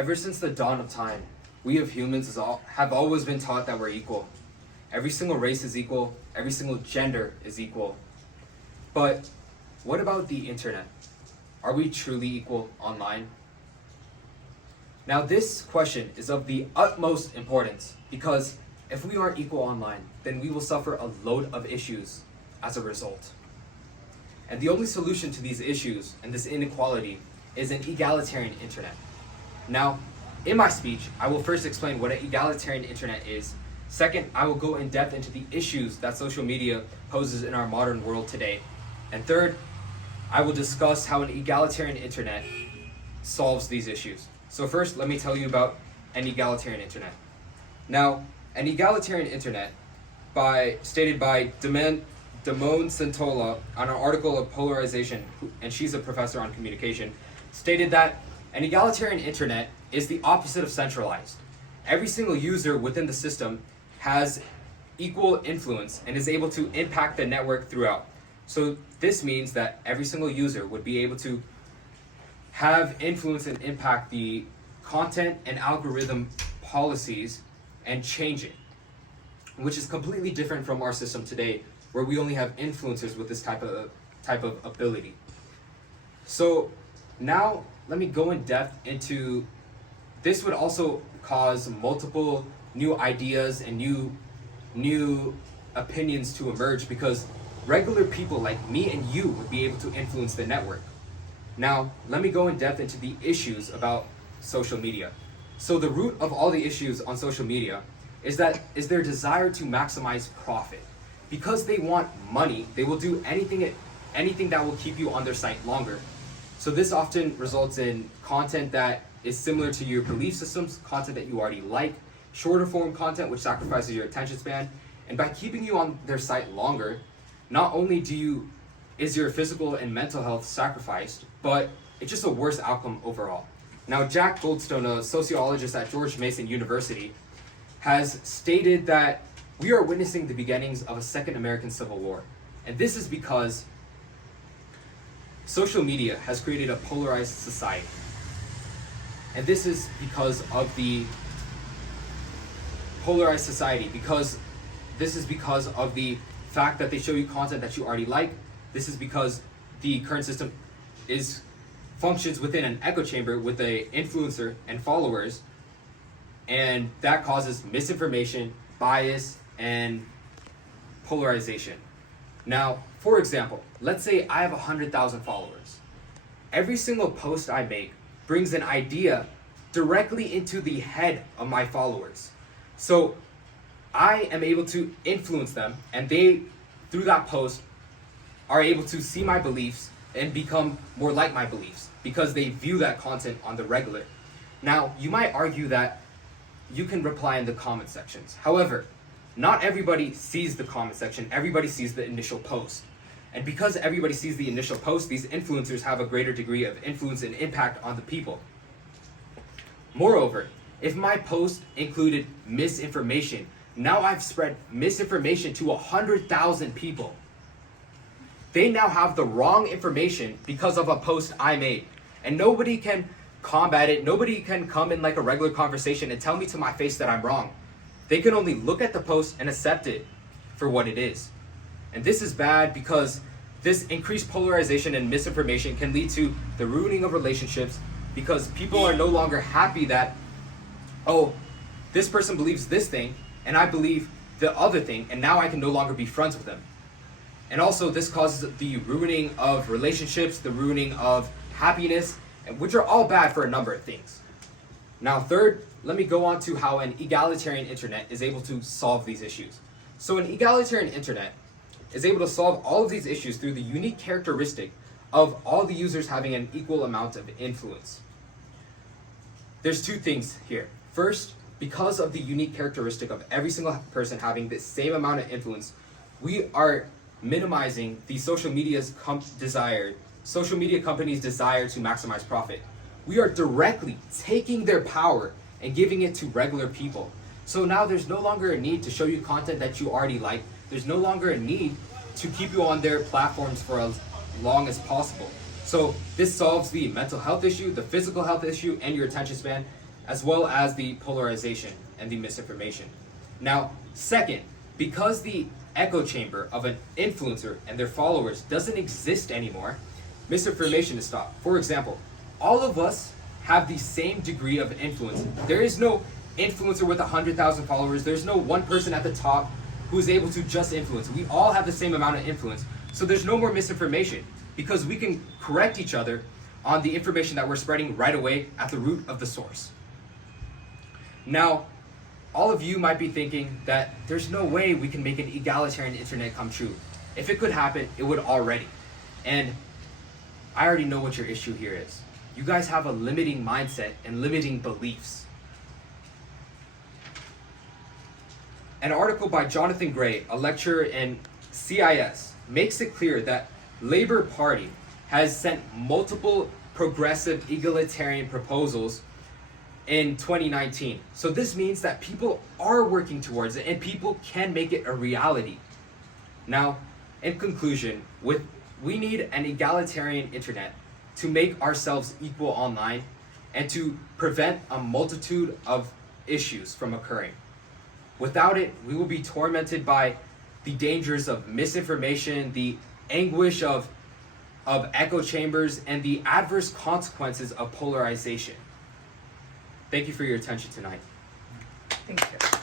Ever since the dawn of time, we of humans have always been taught that we're equal. Every single race is equal, every single gender is equal. But what about the internet? Are we truly equal online? Now this question is of the utmost importance because if we aren't equal online, then we will suffer a load of issues as a result. And the only solution to these issues and this inequality is an egalitarian internet. Now, in my speech, I will first explain what an egalitarian internet is. Second, I will go in depth into the issues that social media poses in our modern world today. And third, I will discuss how an egalitarian internet solves these issues. So first, let me tell you about an egalitarian internet. Now, an egalitarian internet, stated by Damon Centola on an article of Polarization, and she's a professor on communication, stated that an egalitarian internet is the opposite of centralized. Every single user within the system has equal influence and is able to impact the network throughout. So this means that every single user would be able to have influence and impact the content and algorithm policies and change it, which is completely different from our system today, where we only have influencers with this type of ability. So now let me go in depth into this. Would also cause multiple new ideas and new opinions to emerge because regular people like me and you would be able to influence the network. Now, let me go in depth into the issues about social media. So the root of all the issues on social media is their desire to maximize profit. Because they want money, they will do anything that will keep you on their site longer. So this often results in content that is similar to your belief systems, content that you already like, shorter form content which sacrifices your attention span. And by keeping you on their site longer, not only is your physical and mental health sacrificed, but it's just a worse outcome overall. Now, Jack Goldstone, a sociologist at George Mason University, has stated that we are witnessing the beginnings of a second American Civil War. And this is because social media has created a polarized society. And this is because of the polarized society, because of the fact that they show you content that you already like. This is because the current system functions within an echo chamber with an influencer and followers, and that causes misinformation, bias, and polarization. Now, for example, let's say I have 100,000 followers. Every single post I make brings an idea directly into the head of my followers. So I am able to influence them, and they, through that post, are able to see my beliefs and become more like my beliefs because they view that content on the regular. Now, you might argue that you can reply in the comment sections. However, not everybody sees the comment section. Everybody sees the initial post. And because everybody sees the initial post, these influencers have a greater degree of influence and impact on the people. Moreover, if my post included misinformation, now I've spread misinformation to 100,000 people. They now have the wrong information because of a post I made. And nobody can combat it. Nobody can come in like a regular conversation and tell me to my face that I'm wrong. They can only look at the post and accept it for what it is. And this is bad because this increased polarization and misinformation can lead to the ruining of relationships because people are no longer happy that, oh, this person believes this thing and I believe the other thing, and now I can no longer be friends with them. And also this causes the ruining of relationships, the ruining of happiness, which are all bad for a number of things. Now third, let me go on to how an egalitarian internet is able to solve these issues. So an egalitarian internet is able to solve all of these issues through the unique characteristic of all the users having an equal amount of influence. There's two things here. First, because of the unique characteristic of every single person having the same amount of influence, we are minimizing the social media companies' desire to maximize profit. We are directly taking their power and giving it to regular people. So now there's no longer a need to show you content that you already like. There's no longer a need to keep you on their platforms for as long as possible. So this solves the mental health issue, the physical health issue, and your attention span. as well as the polarization and the misinformation. Now, second, because the echo chamber of an influencer and their followers doesn't exist anymore, misinformation is stopped. For example, all of us have the same degree of influence. There is no influencer with 100,000 followers. There's no one person at the top who is able to just influence. We all have the same amount of influence. So there's no more misinformation because we can correct each other on the information that we're spreading right away at the root of the source. Now, all of you might be thinking that there's no way we can make an egalitarian internet come true. If it could happen, it would already. And I already know what your issue here is. You guys have a limiting mindset and limiting beliefs. An article by Jonathan Gray, a lecturer in CIS, makes it clear that Labour Party has sent multiple progressive egalitarian proposals in 2019. So this means that people are working towards it and people can make it a reality. Now, in conclusion, we need an egalitarian internet to make ourselves equal online and to prevent a multitude of issues from occurring. Without it, we will be tormented by the dangers of misinformation, the anguish of echo chambers, and the adverse consequences of polarization. Thank you for your attention tonight. Thank you.